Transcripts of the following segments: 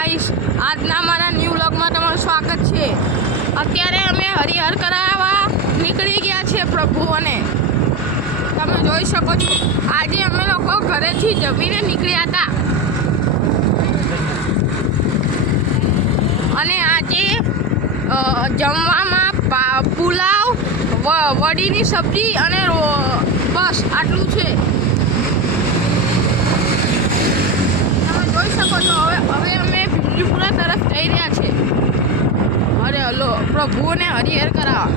Guys, આજના મારા new વ્લોગમાં તમારું સ્વાગત છે। અત્યારે અમે હરિહર કરાવવા નીકળી ગયા છે પ્રભુઓને। તમે જોઈ શકો છો, આજે અમે લોકો ઘરેથી જમીને નીકળ્યા હતા અને આજે જમવામાં પુલાવ, વડીની સબ્જી અને બસ આટલું છે। તમે જોઈ શકો છો, હવે અમે ભીમજીપુરા તરફ જઈ રહ્યા છે। અરે હલો, પ્રભુઓને હરિહર કરાવવા।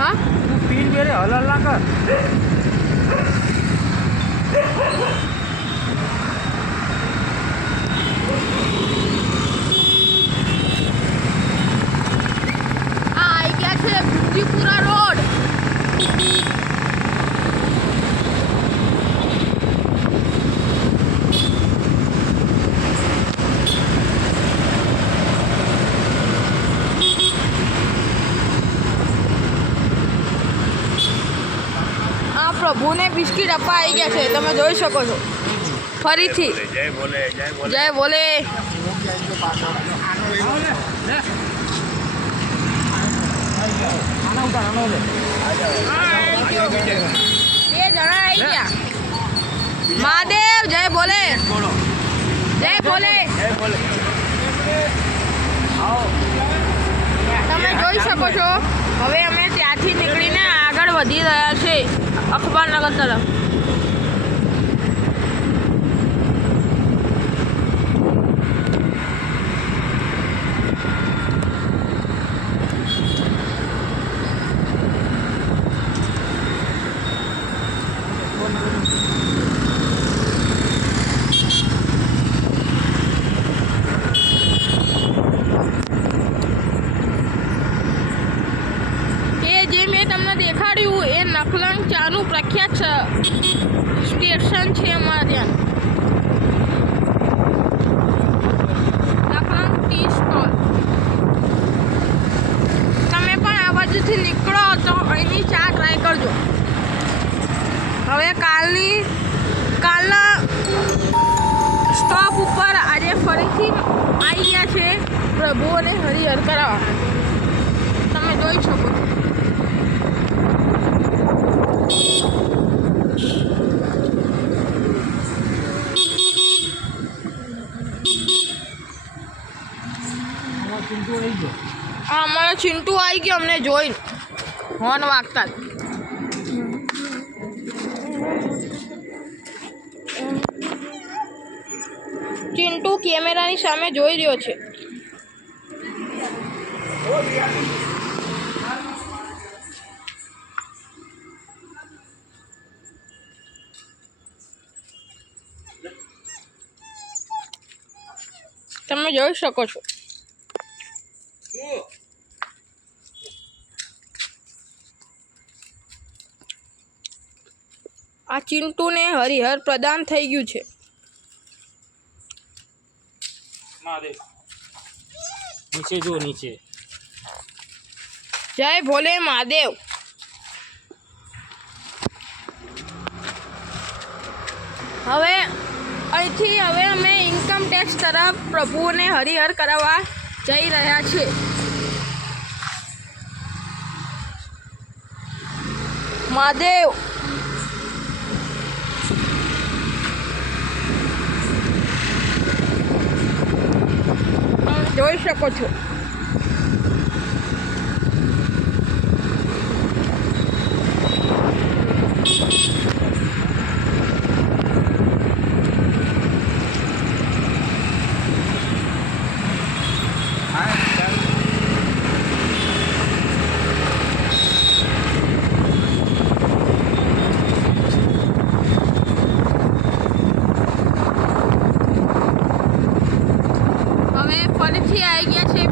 हाँ पीन मेरे हलाल ना कर। आई गया છે ભીમજીપુરા રોડ। પ્રભુને બિસ્કિટ આપવા આવી ગયા છે, તમે જોઈ શકો છો। ફરીથી जय बोले जय बोले જય બોલે। आना उतार आना ले। બે જણા આવી ગયા। મહાદેવ જય બોલે, જય બોલે। जय बोले। आओ। તમે જોઈ શકો છો, હવે અમે ત્યાંથી નીકળીને આગળ વધી રહ્યા છે અખબારનગર તરફ। જે મેં તમને દેખાડ્યું એ નખલંગ ચાનું પ્રખ્યાત સ્ટેશન છે અમારા ત્યાં। નખલંગ ટી સ્ટોલ। તમે પણ આ બાજુથી નીકળો તો અહીંની ચા ટ્રાય કરજો। હવે કાલના સ્ટોપ ઉપર આજે ફરીથી આવી ગયા છે પ્રભુઓને હરિહર કરાવવા। તમે જોઈ શકો છો। અમારો ચિંટુ આવી ગયો અમને જોઈને હોર્ન વાગતા જ। ચિંટુ કેમેરાની સામે જોઈ રહ્યો છે। તમે જોઈ શકો છો। આ ચિંટુને હરિહર પ્રદાન થઈ ગયું છે। नीचे जो नीचे। જય ભોલે મહાદેવ। હવે અહીંથી અમે ઇન્કમ ટેક્સ તરફ પ્રભુઓને હરિહર કરાવવા જઈ રહ્યા છે। મહાદેવ તમે જોઈ શકો છો। હવે ફરીથી આવી ગયા છે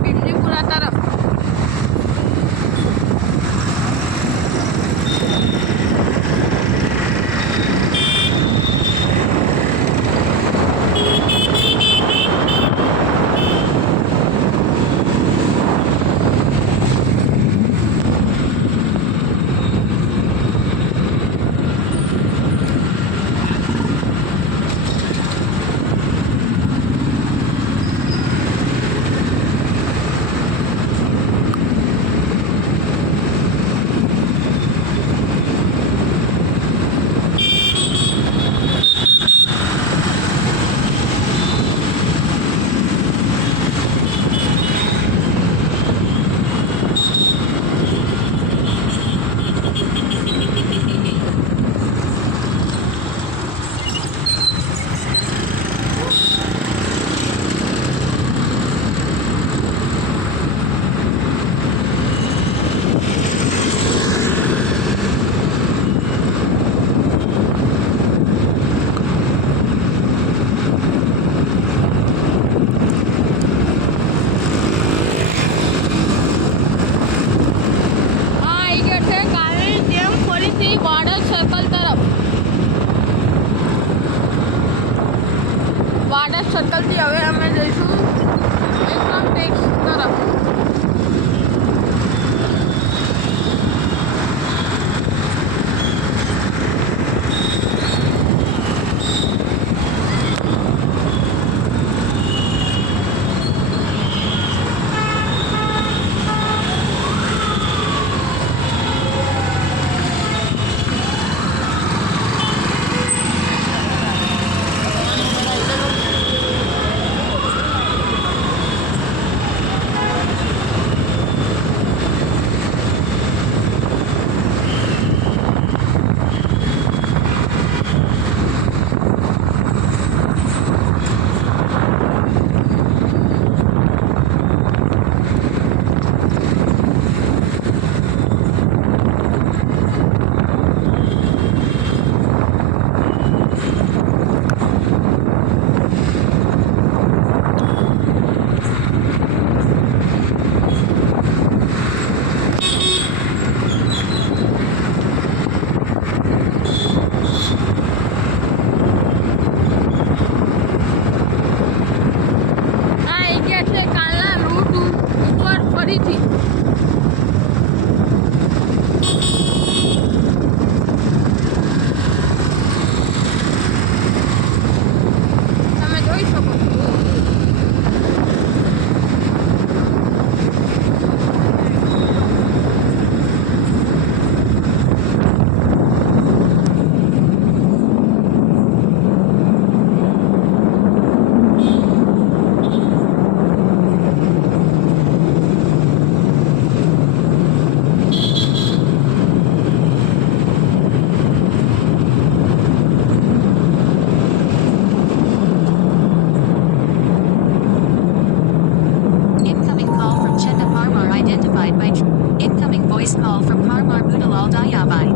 Star Budalal Dayabai.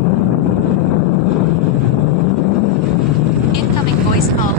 Incoming voice call.